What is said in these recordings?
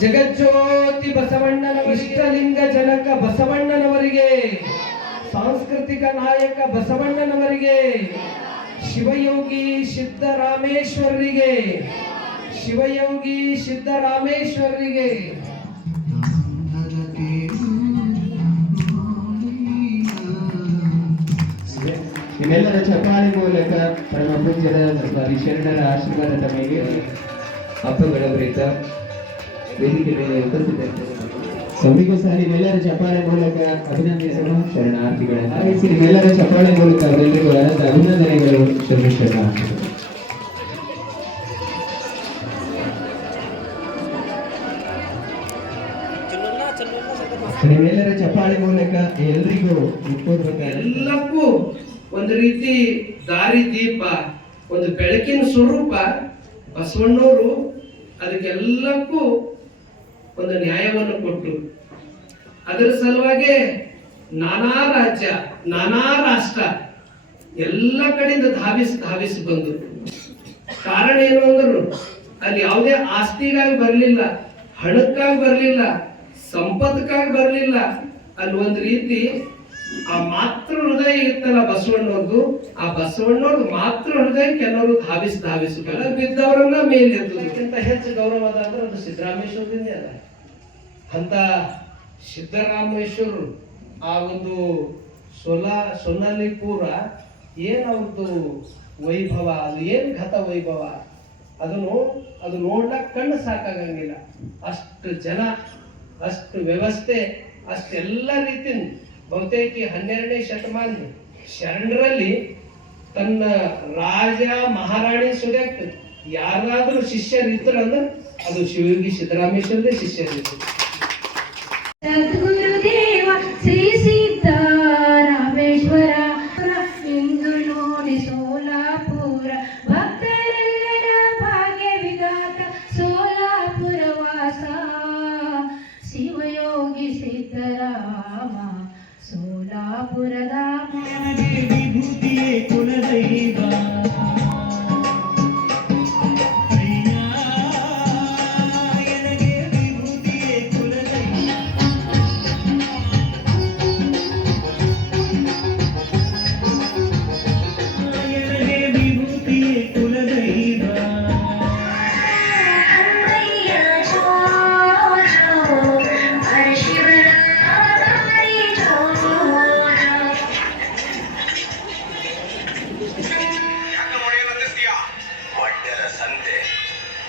ಜಗಜ್ಯೋತಿ ಬಸವಣ್ಣನವರಿಗೆ, ಇಷ್ಟಲಿಂಗ ಜನಕ ಬಸವಣ್ಣನವರಿಗೆ, ಸಾಂಸ್ಕೃತಿಕ ನಾಯಕ ಬಸವಣ್ಣನವರಿಗೆ, ಶಿವಯೋಗಿ ಸಿದ್ದರಾಮೇಶ್ವರರಿಗೆ, ಶಿವಯೋಗಿ ಸಿದ್ದರಾಮೇಶ್ವರರಿಗೆ. ನಿಮ್ಮೆಲ್ಲರ ಚಪಾಳಿ ಮೂಲಕ ಪರಮ ಪೂಜ್ಯರ ಸರ್ಕಾರಿ ಶರಣರ ಆಶೀರ್ವಾದದ ಮೇಲೆ ಹಬ್ಬಗಳ ಕುರಿತ ವೇದಿಕೆ ಮೇಲೆ ಉಪಸ್ಥಿತರಿದ್ದರು. ಸೌದಿಗೂ ಸಹ ನಿಮ್ಮೆಲ್ಲರ ಚಪ್ಪಾಳೆ ಮೂಲಕ ಅಭಿನಂದಿಸಲು ಶರಣಾರ್ಥಿಗಳನ್ನು ಹಾರೈಸಿ ನಿಮ್ಮೆಲ್ಲರ ಚಪ್ಪಾಳೆ ಮೂಲಕ ಅವರೆಲ್ಲರಿಗೂ ಅನಂತ ಅಭಿನಂದನೆಗಳು. ಶರಣಾರ್ಥಿಗಳು. ನಿಮ್ಮೆಲ್ಲರ ಚಪ್ಪಾಳೆ ಮೂಲಕ ಎಲ್ರಿಗೂ ಎಲ್ಲಕ್ಕೂ ಒಂದು ರೀತಿ ದಾರಿ ದೀಪ, ಒಂದು ಬೆಳಕಿನ ಸ್ವರೂಪ ಬಸವಣ್ಣವರು. ಅದಕ್ಕೆಲ್ಲಕ್ಕೂ ಒಂದು ನ್ಯಾಯವನ್ನು ಕೊಟ್ಟು ಅದರ ಸಲುವಾಗಿ ನಾನಾ ರಾಜ್ಯ, ನಾನಾ ರಾಷ್ಟ್ರ ಎಲ್ಲ ಕಡೆಯಿಂದ ಧಾವಿಸಿ ಬಂದು. ಕಾರಣ ಏನು ಅಂದ್ರು, ಅಲ್ಲಿ ಯಾವುದೇ ಆಸ್ತಿಗಾಗಿ ಬರಲಿಲ್ಲ, ಹಣಕ್ಕಾಗಿ ಬರಲಿಲ್ಲ, ಸಂಪತ್ಕಾಗಿ ಬರಲಿಲ್ಲ. ಅಲ್ಲಿ ಒಂದು ರೀತಿ ಆ ಮಾತೃ ಹೃದಯ ಇರ್ತಲ್ಲ ಬಸವಣ್ಣವ್ರದ್ದು, ಆ ಬಸವಣ್ಣವ್ರದ್ದು ಮಾತೃ ಹೃದಯ ಕೆಲವರು ಧಾವಿಸಿ ಕೆಳಗೆ ಬಿದ್ದವರನ್ನ ಮೇಲೆ ಎತ್ತದಕ್ಕಿಂತ ಹೆಚ್ಚು ಗೌರವ ಅಂದ್ರೆ ಅದು ಸಿದ್ದರಾಮೇಶ್ವರದಿಂದ ಅದ. ಅಂತ ಸಿದ್ದರಾಮೇಶ್ವರರು ಆ ಒಂದು ಸೊನ್ನಲ್ಲಿಪುರ ಏನ್ ಅವ್ರದ್ದು ವೈಭವ, ಅದು ಏನ್ ಘತ ವೈಭವ, ಅದು ನೋಡ್ಲಕ್ ಕಣ್ಣು ಸಾಕಾಗಂಗಿಲ್ಲ. ಅಷ್ಟು ಜನ, ಅಷ್ಟು ವ್ಯವಸ್ಥೆ, ಅಷ್ಟೆಲ್ಲ ರೀತಿಯ ಬಹುತೇಕ 12ನೇ ಶತಮಾನ ಶರಣರಲ್ಲಿ ತನ್ನ ರಾಜ ಮಹಾರಾಣಿ ಸುಡಕ್ ಯಾರಾದ್ರೂ ಶಿಷ್ಯರಿದ್ರು ಅಂದ್ರೆ ಅದು ಶಿವಯೋಗಿ ಸಿದ್ದರಾಮೇಶ್ವರದೇ ಶಿಷ್ಯರಿದ್ರು. ಸದ್ಗುರುದೇವ ಶ್ರೀ ಸಿದ್ದರಾಮೇಶ್ವರ ಇಂದು ನೋಡಿ ಸೋಲಾಪುರ ಭಕ್ತರೆಲ್ಲರ ಭಾಗ್ಯ ವಿಧಾತ ಸೋಲಾಪುರ ವಾಸ ಶಿವಯೋಗಿ ಸಿದ್ದರಾಮ ಸೋಲಾಪುರದ ವಿಭೂತಿಯೇ ಕುಲದೈವ.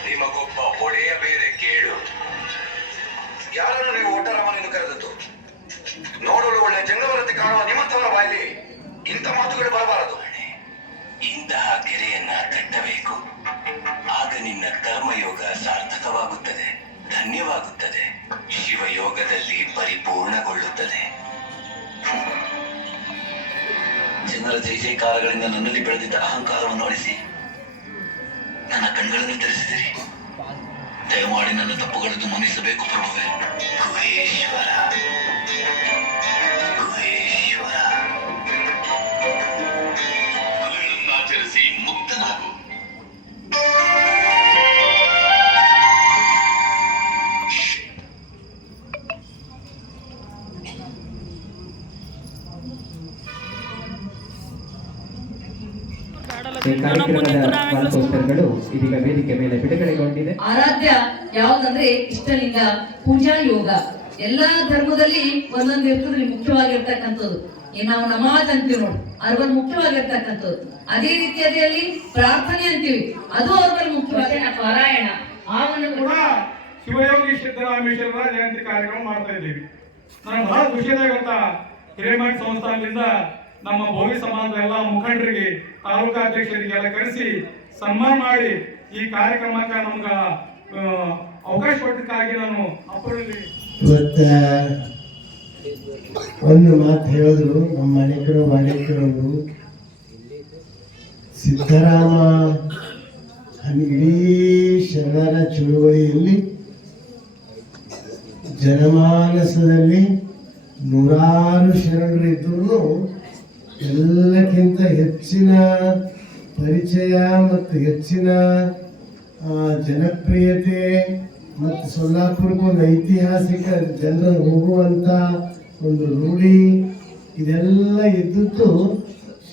ನಿಮಗೊಬ್ಬ ಒಡೆಯ ಬೇರೆ ಕೇಳು. ಯಾರನ್ನು ನೀವು ಒಟ್ಟರಮ್ಮನೆಂದು ಕರೆದದ್ದು? ನೋಡಲು ಒಳ್ಳೆ ಜಂಗಮರಂತೆ ಕಾಣುವ ನಿಮ್ಮಂಥವರ ಬಾಯಲ್ಲಿ ಇಂಥ ಮಾತುಗಳು ಬರಬಾರದು. ಇಂತಹ ಕೆರೆಯನ್ನ ಕಟ್ಟಬೇಕು, ಆಗ ನಿನ್ನ ಕರ್ಮಯೋಗ ಸಾರ್ಥಕವಾಗುತ್ತದೆ, ಧನ್ಯವಾಗುತ್ತದೆ, ಶಿವಯೋಗದಲ್ಲಿ ಪರಿಪೂರ್ಣಗೊಳ್ಳುತ್ತದೆ. ಜನರ ಜೈ ಜೈಕಾರಗಳಿಂದ ನನ್ನಲ್ಲಿ ಬೆಳೆದಿದ್ದ ಅಹಂಕಾರವನ್ನು ಅಳಿಸಿ ನನ್ನ ಕಣ್ಗಳನ್ನು ತೆರೆಸಿದಿರಿ. ದಯಮಾಡಿ ನನ್ನ ತಪ್ಪುಗಳನ್ನು ಮನ್ನಿಸಬೇಕು ಪ್ರಭುವೇ. ಗುಹೇಶ್ವರ ಗುಹೇಶ್ವರ ಆಚರಿಸಿ ಮುಕ್ತನಾಗು. ಇದೀಗ ವೇದಿಕೆ ಮೇಲೆ ಬಿಡುಗಡೆಗೊಂಡಿದೆ. ಆರಾಧ್ಯ ಯಾವ್ದಂದ್ರೆ ಇಷ್ಟಲಿಂಗ ಪೂಜಾ ಯೋಗ. ಎಲ್ಲಾ ಧರ್ಮದಲ್ಲಿ ಒಂದೊಂದು ಇರ್ತದ್ರಿ ಮುಖ್ಯವಾಗಿರ್ತಕ್ಕಂಥದ್ದು. ನಾವು ನಮಾಜ್ ಅಂತೀವಿ ನೋಡಿ, ಅದ್ರಲ್ಲಿ ಮುಖ್ಯವಾಗಿರ್ತಕ್ಕಂಥದ್ದು. ಅದೇ ರೀತಿಯಲ್ಲಿ ಪ್ರಾರ್ಥನೆ ಅಂತೀವಿ, ಅದು ಅವ್ರಲ್ಲಿ ಮುಖ್ಯವಾಗಿ ಪಾರಾಯಣ. ಆವನ್ನು ಕೂಡ ಶಿವಯೋಗಿ ಸಿದ್ದರಾಮೇಶ್ವರ ಜಯಂತಿ ಕಾರ್ಯಕ್ರಮ ಮಾಡ್ತಾ ಇದ್ದೀವಿ. ನಾನು ಬಹಳ ಖುಷಿಯಾಗತ್ತ ಹಿರೇಮಠ ಸಂಸ್ಥಾನದಿಂದ ನಮ್ಮ ಭೋವಿ ಸಮಾಜದ ಎಲ್ಲ ಮುಖಂಡರಿಗೆ, ತಾಲೂಕಾ ಅಧ್ಯಕ್ಷರಿಗೆಲ್ಲ ಕರೆಸಿ ಸನ್ಮಾನ ಮಾಡಿ ಈ ಕಾರ್ಯಕ್ರಮಕ್ಕೆ ನಮ್ಗೆ ಅವಕಾಶ ಕೊಟ್ಟಕ್ಕಾಗಿ ನಾನು ಅಪ್ಪರಲ್ಲಿ ಇವತ್ತ ಒಂದು ಮಾತು ಹೇಳಿದ್ರು ನಮ್ಮ ಮಾಲೀಕರು ಸಿದ್ದರಾಮ ಇಡೀ ಶರಣರ ಚಳುವಳಿಯಲ್ಲಿ ಜನಮಾನಸದಲ್ಲಿ ನೂರಾರು ಶರಣರಿದ್ರೂ ಎಲ್ಲಕ್ಕಿಂತ ಹೆಚ್ಚಿನ ಪರಿಚಯ ಮತ್ತು ಹೆಚ್ಚಿನ ಜನಪ್ರಿಯತೆ ಮತ್ತು ಸೊಲ್ಲಾಪುರಕ್ಕೆ ಒಂದು ಐತಿಹಾಸಿಕ ಜನರು ಹೋಗುವಂಥ ಒಂದು ರೂಢಿ ಇದೆಲ್ಲ ಇದ್ದದ್ದು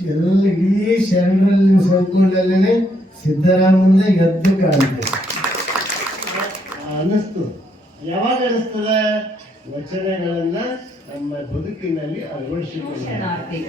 ಎಲ್ಲ ಇಡೀ ಶರಣರಲ್ಲಿ ಸಂಕುಲದಲ್ಲೇ ಸಿದ್ದರಾಮಂದ ಎದ್ದು ಕಾಣ್ತದೆ ಅನ್ನಿಸ್ತು. ಯಾವಾಗ ಅನ್ನಿಸ್ತದೆ? ವಚನಗಳನ್ನ ನಮ್ಮ ಬದುಕಿನಲ್ಲಿ ಅಳವಡಿಸಿಕೊಳ್ಳ ಶರಣಾರ್ಥಿ